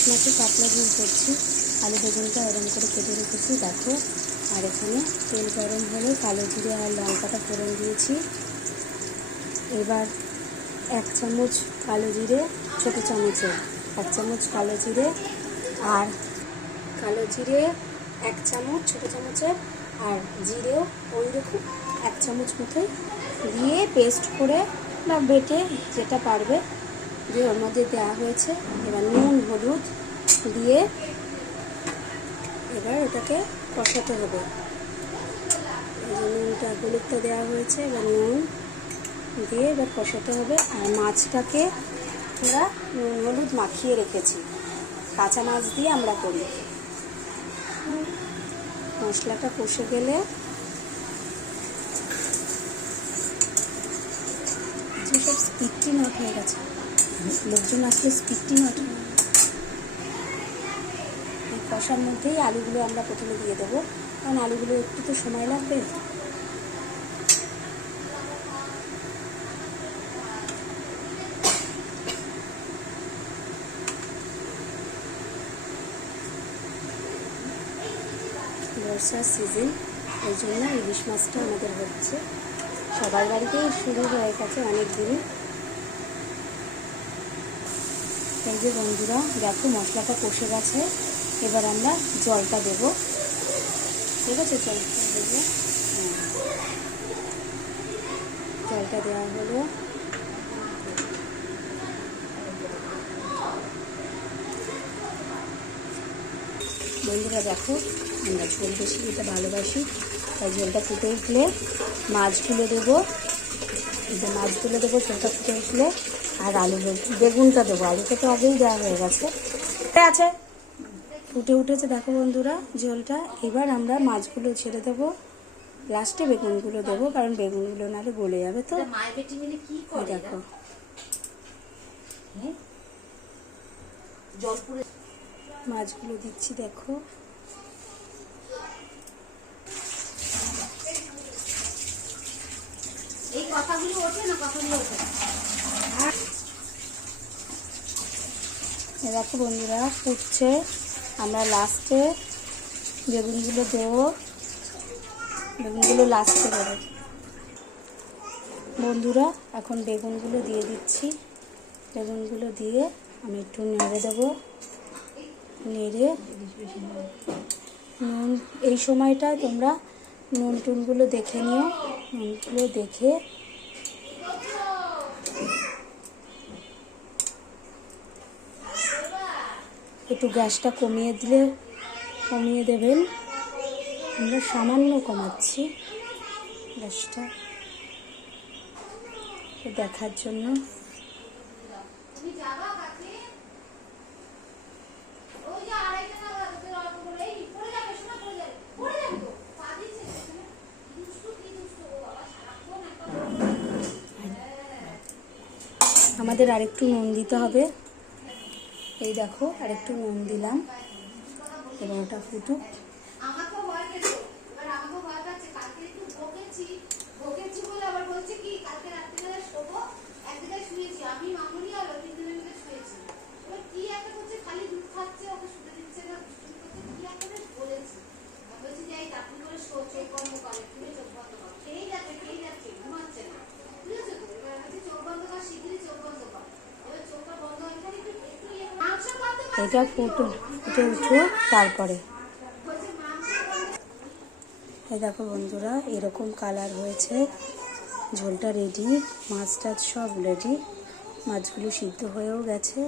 ইলিশ মাছের পাতলা ঝোল করছি। আলু বেগুনটা এরকম করে কেটে রেখেছি দেখো। আর এখানে তেল গরম হলে কালো জিরে আর লঙ্কাটা ফোড়ন দিয়েছি। এবার 1 চামচ কালো জিরে, ছোটো চামচের 1 চামচ কালো জিরে, আর কালো জিরে 1 চামচ ছোটো চামচের, আর জিরেও ওই রকম 1 চামচ মতোই দিয়ে পেস্ট করে বা বেটে যেটা পারবে দিয়ে ওর মধ্যে দেওয়া হয়েছে। এবার নুন হলুদ দিয়ে এবার ওটাকে কষাতে হবে। এই যে নুনটা হলুদটা দেওয়া হয়েছে, এবার নুন দিয়ে এবার কষাতে হবে। আর মাছটাকে আমরা নুন হলুদ মাখিয়ে রেখেছি, কাঁচা মাছ দিয়ে আমরা করি। মশলাটা কষে গেলে যেসব স্পিডটি নট হয়ে গেছে, লোকজন আসলে স্পিডটি নট হয়ে এই কষার মধ্যেই আলুগুলো আমরা প্রথমে দিয়ে দেবো, কারণ আলুগুলো একটু তো সময় লাগবে। বর্ষার সিজন, এই জন্য ইলিশ মাছটা আমাদের হচ্ছে। সবার বাড়িতেই শুরু হয়ে গেছে অনেক দিন। এই যে বন্ধুরা দেখো মশলাটা কষে গেছে, এবার আমরা জলটা দেবো। ঠিক আছে, জলটা দেবো। জলটা দেওয়া হলো। বন্ধুরা দেখো, আমরা ঝোল বেশি খেতে ভালোবাসি, তাই ঝোলটা ফুটে উঠলে মাছগুলো দেবো। এই যে মাছগুলো দেবো, ঝোলটা ফুটে উঠলে। আর আলু বেগুনটা দেবো, আলুটা তো আগেই দেওয়া হয়ে গেছে। আছে ফুটে উঠেছে দেখো বন্ধুরা ঝোলটা। এবার আমরা মাছগুলো ছেড়ে দেবো, লাস্টে বেগুনগুলো দেবো, কারণ বেগুনগুলো নাহলে গলে যাবে। তো দেখো মাছগুলো দিচ্ছি দেখো। এই কথাগুলো ওঠে না, কথাগুলো ওঠে। দেখো বন্ধুরা ফুটছে, আমরা লাস্টে বেগুনগুলো দেবো, বেগুনগুলো লাস্টে দেবো। বন্ধুরা এখন বেগুনগুলো দিয়ে দিচ্ছি। বেগুনগুলো দিয়ে আমি একটু নেড়ে দেবো। নেড়ে নুন এই সময়টায় তোমরা নুন টুনগুলো দেখে নিও। নুনগুলো দেখে একটু গ্যাসটা কমিয়ে দেবেন। আমরা সামান্য কমাচ্ছি গ্যাসটা দেখার জন্য। আমাদের আরেকটু নুন দিতে হবে। এই দেখো আরেকটু নুন দিলাম। এবং ওটা ফুটুক। এটা ফুটে উঠুক তারপরে। এই দেখো বন্ধুরা এরকম কালার হয়েছে, ঝোলটা রেডি, মাছ টাছ সব রেডি, মাছগুলো সিদ্ধ হয়েও গেছে,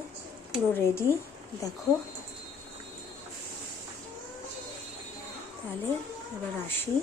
পুরো রেডি দেখো। তাহলে এবার আসি।